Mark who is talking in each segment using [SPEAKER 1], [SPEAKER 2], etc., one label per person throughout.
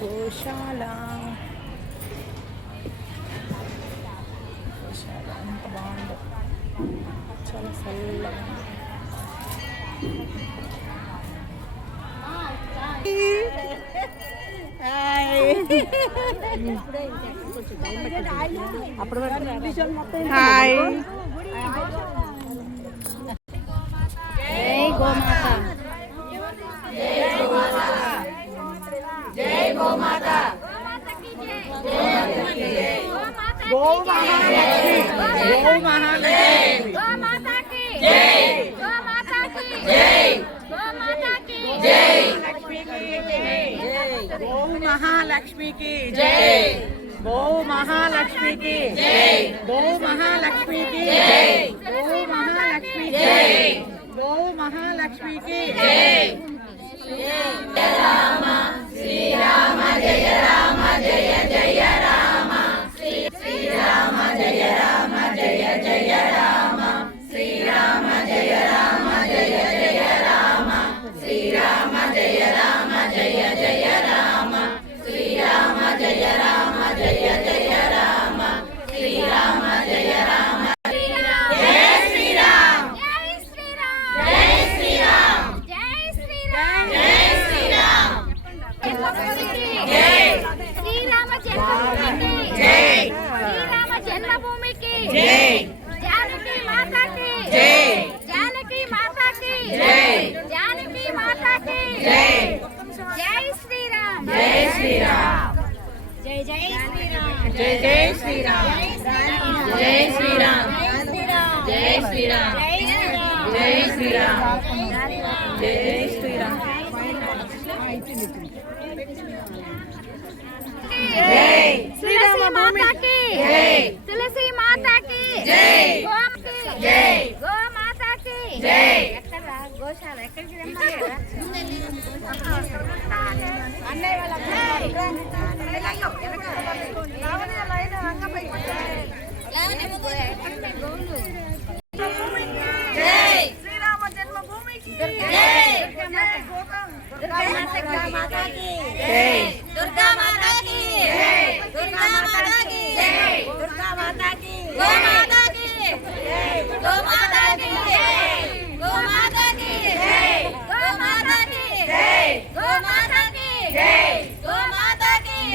[SPEAKER 1] గోశాల. గోశాల ఎంత బాగుందో. చాలా చల్లగా. హాయ్. गो माता गो महालक्ष्मी गो महालक्ष्मी गो माता की जय गो माता की जय गो माता की जय लक्ष्मी की जय
[SPEAKER 2] गो
[SPEAKER 1] महालक्ष्मी
[SPEAKER 2] की
[SPEAKER 1] जय
[SPEAKER 2] गो महालक्ष्मी की
[SPEAKER 1] जय
[SPEAKER 2] गो महालक्ष्मी की
[SPEAKER 1] जय गो
[SPEAKER 2] महालक्ष्मी
[SPEAKER 1] जय
[SPEAKER 2] गो महालक्ष्मी की
[SPEAKER 1] जय Yeah. की जय जानकी माता की जय जानकी माता की जय जानकी माता की जय जय श्री राम जय श्री राम
[SPEAKER 3] जय जय श्री राम
[SPEAKER 1] जय जय श्री राम जय श्री राम
[SPEAKER 3] जय श्री राम
[SPEAKER 1] जय श्री राम जय जय श्री राम जय श्री राम माता की जय గోశాల ఎక్కడికి అన్నయ్య వాళ్ళ జై.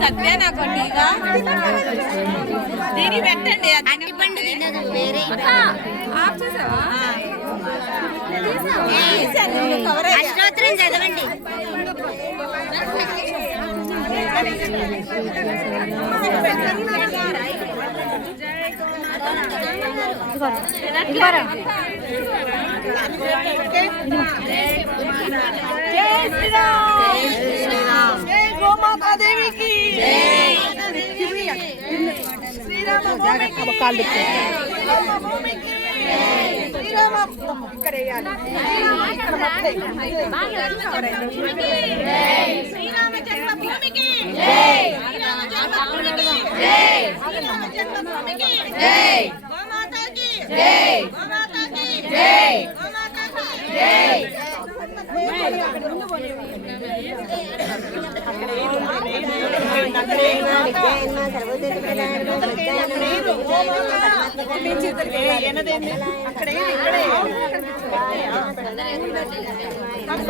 [SPEAKER 1] సద్దేనా కొద్దిగా దీని పెట్టండి
[SPEAKER 3] అన్ని
[SPEAKER 1] వేరే ఆఫ్ చేసావా?
[SPEAKER 3] అష్టోత్తరం చదవండి. ఇదిగోరా
[SPEAKER 1] ఇదిగోరా
[SPEAKER 2] గోమాతా దేవికి కాళ్ళు శ్రీరామ
[SPEAKER 1] జన్మభూమికి శ్రీరామ జన్మభూమికి శ్రీరామ జన్మభూమికి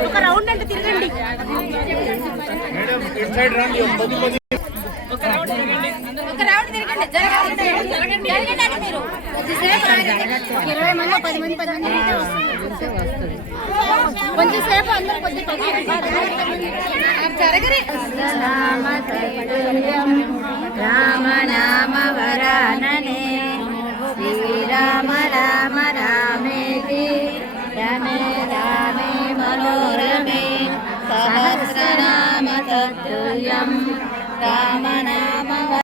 [SPEAKER 3] ఒక రౌండ్. అంటే తిరగండి ఇరవై మంది పది మంది పది మంది కొంచెంసేపు అందరూ కొద్ది
[SPEAKER 1] జరగరి రామ వరాననే శ్రీరామ రామ రామేతి రమే రామే మనోరమే. సహస్రనామ తత్తుల్యం. రామ